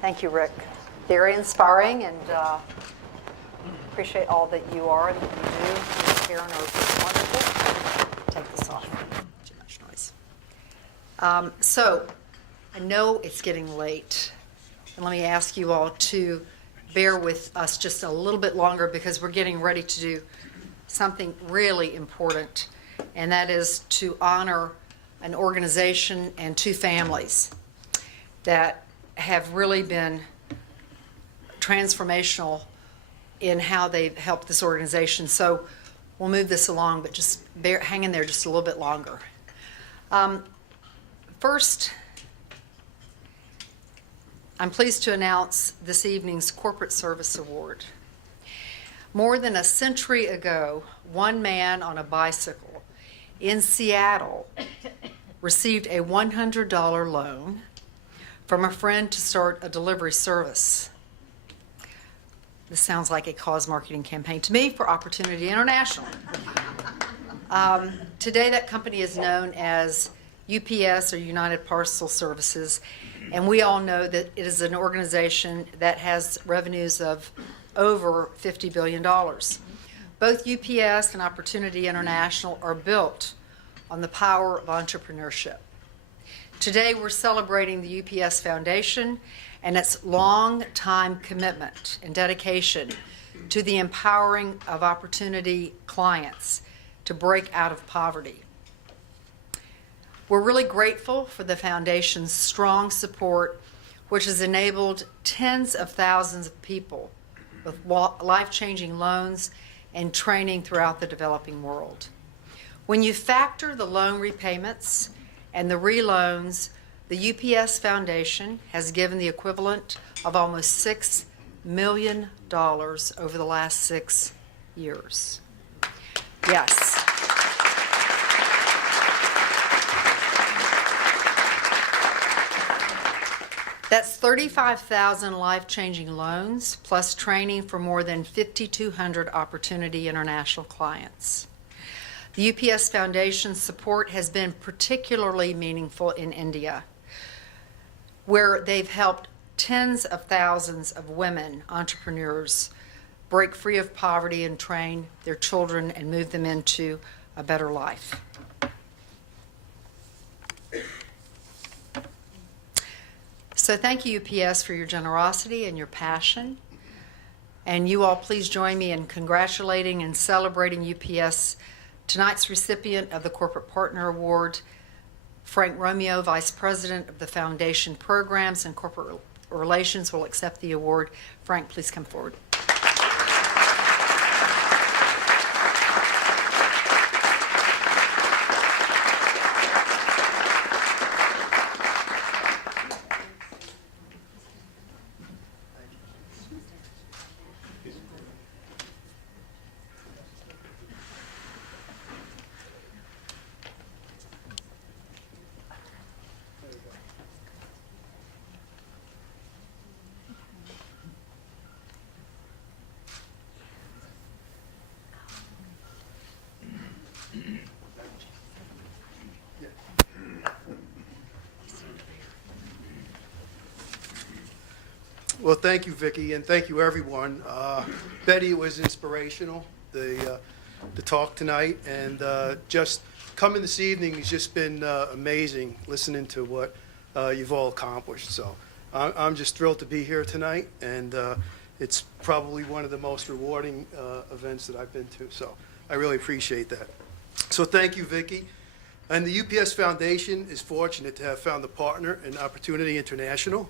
Thank you, Rick. Very inspiring, and appreciate all that you are and that you do. Ms. Karen are wonderful. Take this off. Too much noise. So, I know it's getting late, and let me ask you all to bear with us just a little bit longer because we're getting ready to do something really important, and that is to honor an organization and two families that have really been transformational in how they've helped this organization. So we'll move this along, but just hang in there just a little bit longer. First, I'm pleased to announce this evening's Corporate Service Award. More than a century ago, one man on a bicycle in Seattle received a $100 loan from a friend to start a delivery service. This sounds like a cause marketing campaign to me for Opportunity International. Today that company is known as UPS, or United Parcel Services, and we all know that it is an organization that has revenues of over $50 billion. Both UPS and Opportunity International are built on the power of entrepreneurship. Today we're celebrating the UPS Foundation and its long-time commitment and dedication to the empowering of opportunity clients to break out of poverty. We're really grateful for the Foundation's strong support, which has enabled tens of thousands of people with life-changing loans and training throughout the developing world. When you factor the loan repayments and the reloans, the UPS Foundation has given the equivalent of almost $6 million over the last 6 years. Yes. That's 35,000 life-changing loans, plus training for more than 5,200 Opportunity International clients. The UPS Foundation's support has been particularly meaningful in India, where they've helped tens of thousands of women entrepreneurs break free of poverty and train their children and move them into a better life. So thank you, UPS, for your generosity and your passion. And you all please join me in congratulating and celebrating UPS, tonight's recipient of the Corporate Partner Award, Frank Romeo, Vice President of the Foundation Programs and Corporate Relations, will accept the award. Frank, please come forward. Well, thank you, Vicki, and thank you, everyone. Betty, it was inspirational, the talk tonight, and just coming this evening has just been amazing, listening to what you've all accomplished. So I'm just thrilled to be here tonight, and it's probably one of the most rewarding events that I've been to, so I really appreciate that. So thank you, Vicki. And the UPS Foundation is fortunate to have found a partner in Opportunity International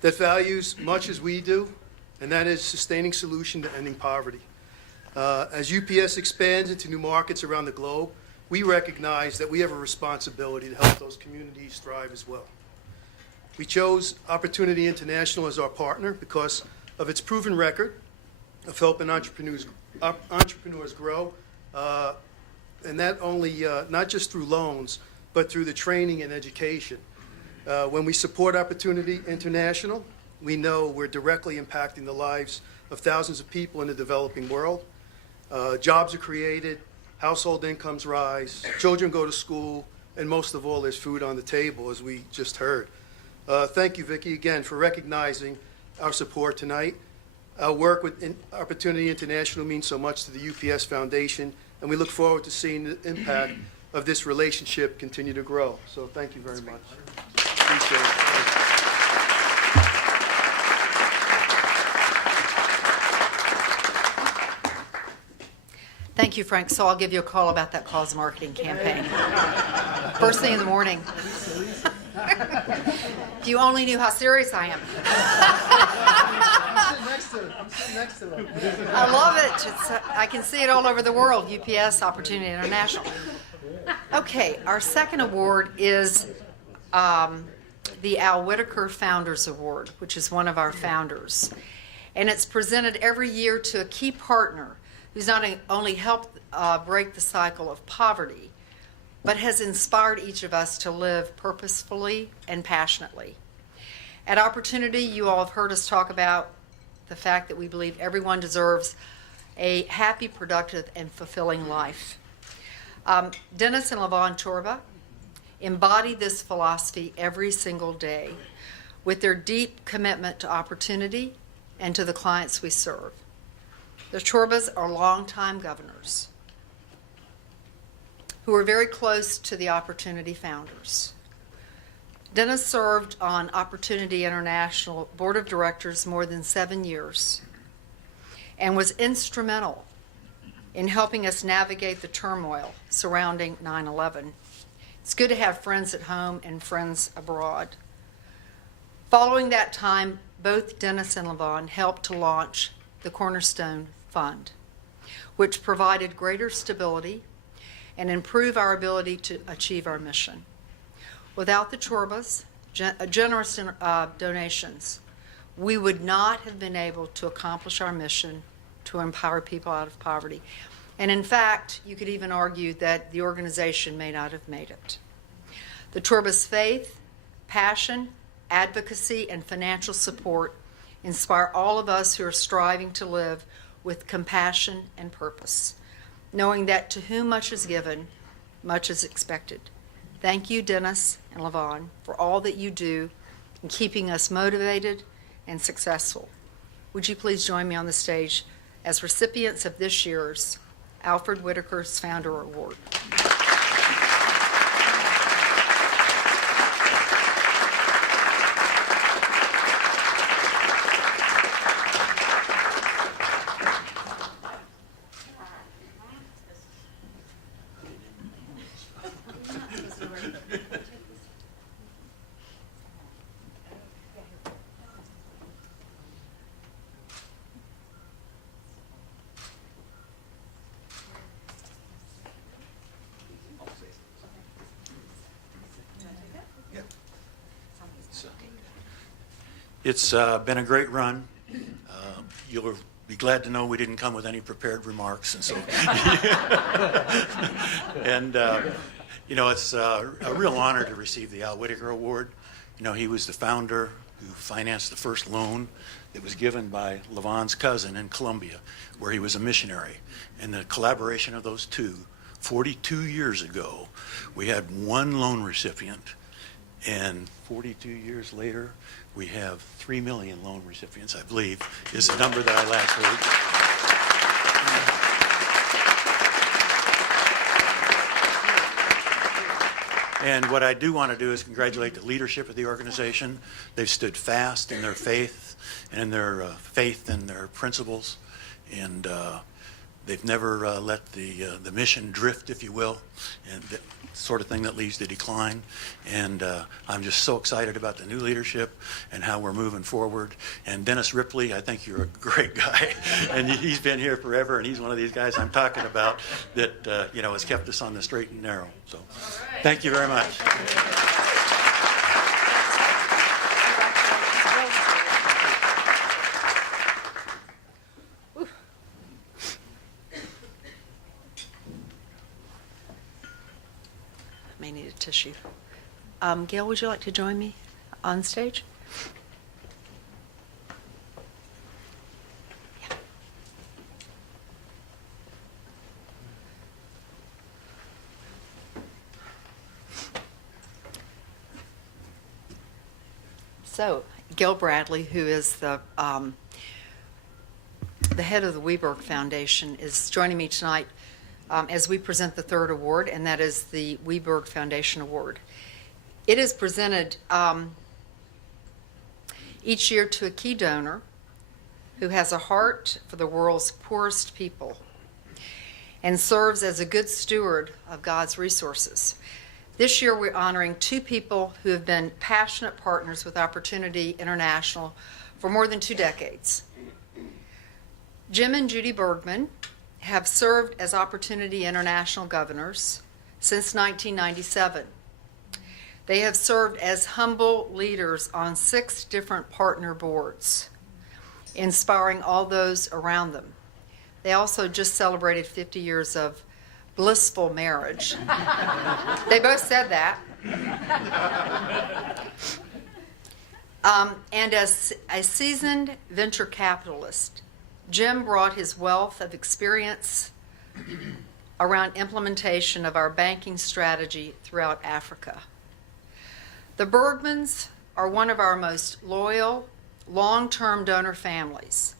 that values much as we do, and that is sustaining solution to ending poverty. As UPS expands into new markets around the globe, we recognize that we have a responsibility to help those communities thrive as well. We chose Opportunity International as our partner because of its proven record of helping entrepreneurs grow, and that only, not just through loans, but through the training and education. When we support Opportunity International, we know we're directly impacting the lives of thousands of people in the developing world. Jobs are created, household incomes rise, children go to school, and most of all, there's food on the table, as we just heard. Thank you, Vicki, again, for recognizing our support tonight. Our work with Opportunity International means so much to the UPS Foundation, and we look forward to seeing the impact of this relationship continue to grow. So thank you very much. Appreciate it. Thank you, Frank. So I'll give you a call about that cause marketing campaign. First thing in the morning. If you only knew how serious I am. I'm sitting next to him. I love it. I can see it all over the world, UPS, Opportunity International. Okay, our second award is the Al Whittaker Founders Award, which is one of our founders. And it's presented every year to a key partner who's not only helped break the cycle of poverty, but has inspired each of us to live purposefully and passionately. At Opportunity, you all have heard us talk about the fact that we believe everyone deserves a happy, productive, and fulfilling life. Dennis and Levon Chorba embody this philosophy every single day with their deep commitment to opportunity and to the clients we serve. The Chorbas are longtime governors who are very close to the Opportunity founders. Dennis served on Opportunity International Board of Directors more than 7 years and was instrumental in helping us navigate the turmoil surrounding 9/11. It's good to have friends at home and friends abroad. Following that time, both Dennis and Levon helped to launch the Cornerstone Fund, which provided greater stability and improved our ability to achieve our mission. Without the Chorbas' generous donations, we would not have been able to accomplish our mission to empower people out of poverty. And in fact, you could even argue that the organization may not have made it. The Chorbas' faith, passion, advocacy, and financial support inspire all of us who are striving to live with compassion and purpose, knowing that to whom much is given, much is expected. Thank you, Dennis and Levon, for all that you do in keeping us motivated and successful. Would you please join me on the stage as recipients of this year's Alfred Whittaker Founder Award. It's been a great run. You'll be glad to know we didn't come with any prepared remarks, and so. And you know, it's a real honor to receive the Al Whittaker Award. You know, he was the founder who financed the first loan that was given by Levon's cousin in Colombia, where he was a missionary. And the collaboration of those two, 42 years ago, we had one loan recipient, and 42 years later, we have 3 million loan recipients, I believe, is the number that I last heard. And what I do want to do is congratulate the leadership of the organization. They've stood fast in their faith and in their principles, and they've never let the mission drift, if you will, and the sort of thing that leads to decline. And I'm just so excited about the new leadership and how we're moving forward. And Dennis Ripley, I think you're a great guy, and he's been here forever, and he's one of these guys I'm talking about that you know, has kept us on the straight and narrow. So, thank you very much. May need a tissue. Gail, would you like to join me on stage? Yeah. So, Gil Bradley, who is the head of the Weberg Foundation, is joining me tonight as we present the third award, and that is the Weberg Foundation Award. It is presented each year to a key donor who has a heart for the world's poorest people and serves as a good steward of God's resources. This year we're honoring two people who have been passionate partners with Opportunity International for more than 2 decades. Jim and Judy Bergman have served as Opportunity International governors since 1997. They have served as humble leaders on 6 different partner boards, inspiring all those around them. They also just celebrated 50 years of blissful marriage. They both said that. And as a seasoned venture capitalist, Jim brought his wealth of experience around implementation of our banking strategy throughout Africa. The Bergmans are one of our most loyal, long-term donor families.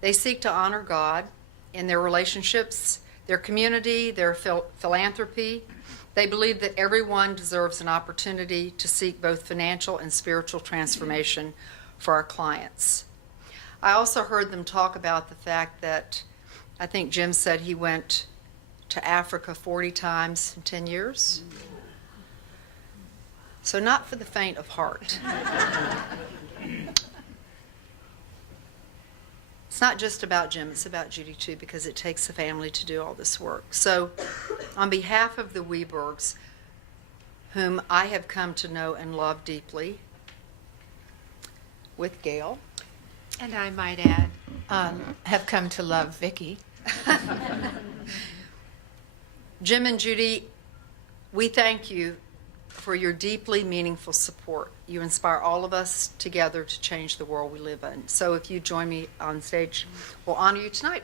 They seek to honor God in their relationships, their community, their philanthropy. They believe that everyone deserves an opportunity to seek both financial and spiritual transformation for our clients. I also heard them talk about the fact that I think Jim said he went to Africa 40 times in 10 years. So not for the faint of heart. It's not just about Jim, it's about Judy too, because it takes a family to do all this work. So on behalf of the Wibergs, whom I have come to know and love deeply, with Gail. And I might add, have come to love Vicki. Jim and Judy, we thank you for your deeply meaningful support. You inspire all of us together to change the world we live in. So if you join me on stage, we'll honor you tonight.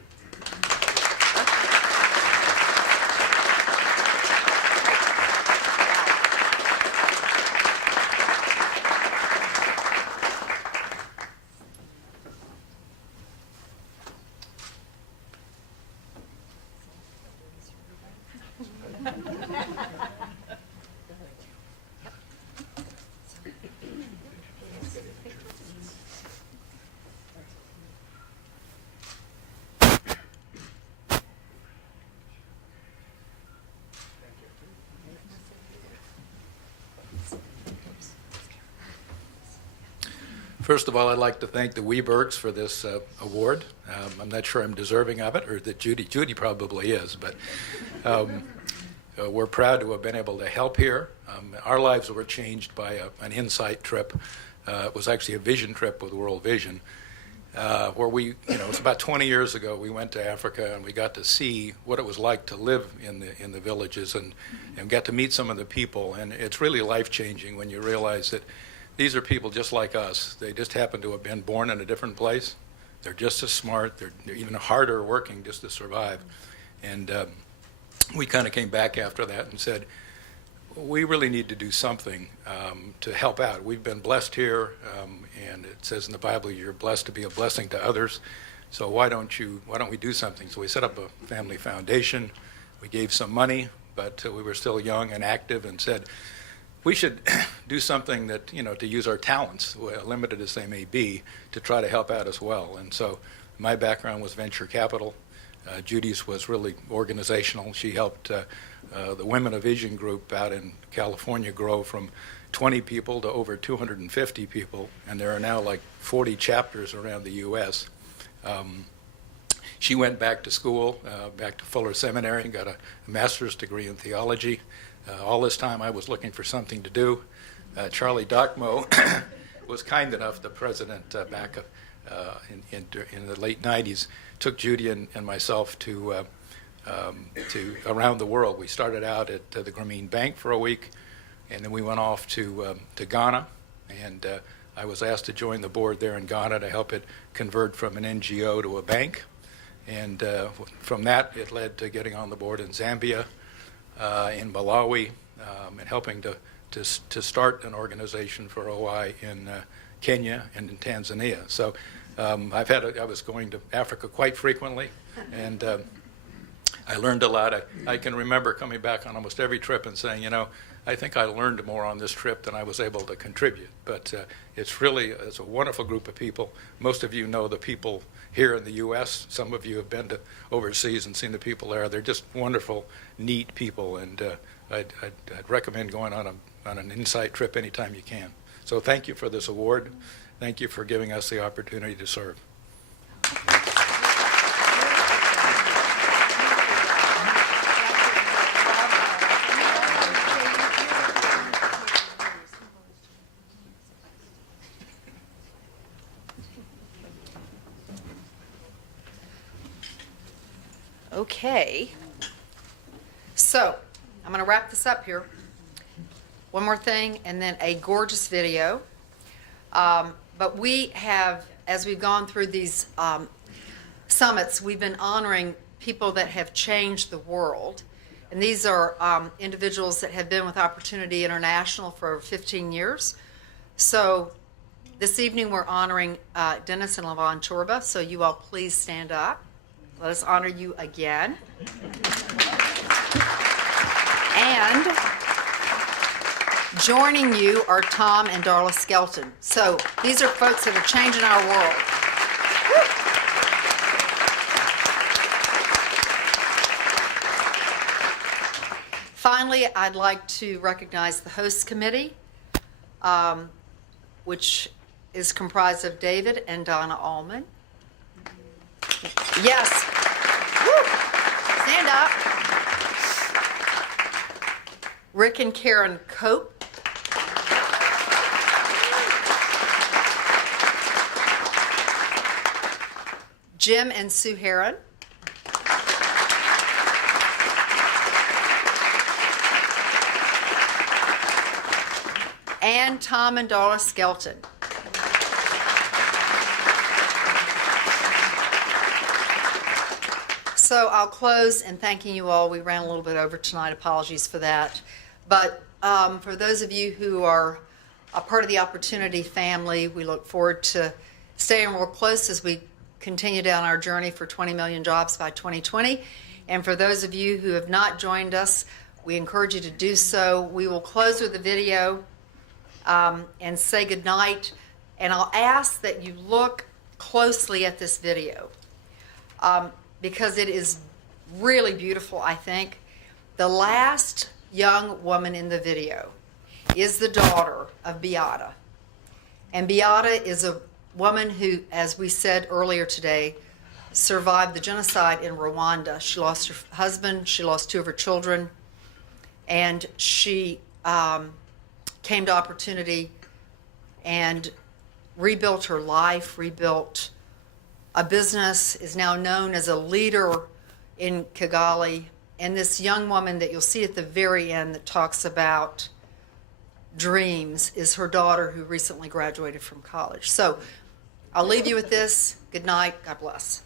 First of all, I'd like to thank the Webergs for this award. I'm not sure I'm deserving of it, or that Judy probably is, but we're proud to have been able to help here. Our lives were changed by an insight trip. It was actually a vision trip with World Vision, where it's about 20 years ago, we went to Africa and we got to see what it was like to live in the villages and got to meet some of the people. And it's really life-changing when you realize that these are people just like us. They just happen to have been born in a different place. They're just as smart. They're even harder working just to survive. And we kind of came back after that and said, we really need to do something to help out. We've been blessed here, and it says in the Bible, you're blessed to be a blessing to others. So why don't we do something? So we set up a family foundation. We gave some money, but we were still young and active, and said, we should do something that, to use our talents, limited as they may be, to try to help out as well. And so my background was venture capital. Judy's was really organizational. She helped the Women of Vision group out in California grow from 20 people to over 250 people, and there are now like 40 chapters around the U.S. She went back to school, back to Fuller Seminary, and got a master's degree in theology. All this time I was looking for something to do. Charlie Dockmo was kind enough, the president back in the late 90s, took Judy and myself to around the world. We started out at the Grameen Bank for a week, and then we went off to Ghana, and I was asked to join the board there in Ghana to help it convert from an NGO to a bank. And from that, it led to getting on the board in Zambia, in Malawi, and helping to start an organization for OI Kenya and in Tanzania. So I was going to Africa quite frequently, and I learned a lot. I can remember coming back on almost every trip and saying, I think I learned more on this trip than I was able to contribute. But it's a wonderful group of people. Most of you know the people here in the U.S. Some of you have been to overseas and seen the people there. They're just wonderful, neat people, and I'd recommend going on an Insight trip anytime you can. So thank you for this award. Thank you for giving us the opportunity to serve. Okay. So, I'm going to wrap this up here. One more thing, and then a gorgeous video. But we have, as we've gone through these summits, we've been honoring people that have changed the world. And these are individuals that have been with Opportunity International for over 15 years. So this evening we're honoring Dennis and Lavon Chorba. So you all please stand up. Let us honor you again. And joining you are Tom and Darla Skelton. So these are folks that are changing our world. Woo! Finally, I'd like to recognize the host committee, which is comprised of David and Donna Allman. Yes. Woo! Stand up. Rick and Karen Cope. Jim and Sue Heron. And Tom and Darla Skelton. So I'll close in thanking you all. We ran a little bit over tonight. Apologies for that. But for those of you who are a part of the Opportunity family, we look forward to staying real close as we continue down our journey for 20 million jobs by 2020. And for those of you who have not joined us, we encourage you to do so. We will close with a video and say goodnight. And I'll ask that you look closely at this video because it is really beautiful, I think. The last young woman in the video is the daughter of Beata. And Beata is a woman who, as we said earlier today, survived the genocide in Rwanda. She lost her husband, she lost 2 of her children, and she came to Opportunity and rebuilt her life, rebuilt a business, is now known as a leader in Kigali. And this young woman that you'll see at the very end that talks about dreams is her daughter who recently graduated from college. So I'll leave you with this. Good night. God bless.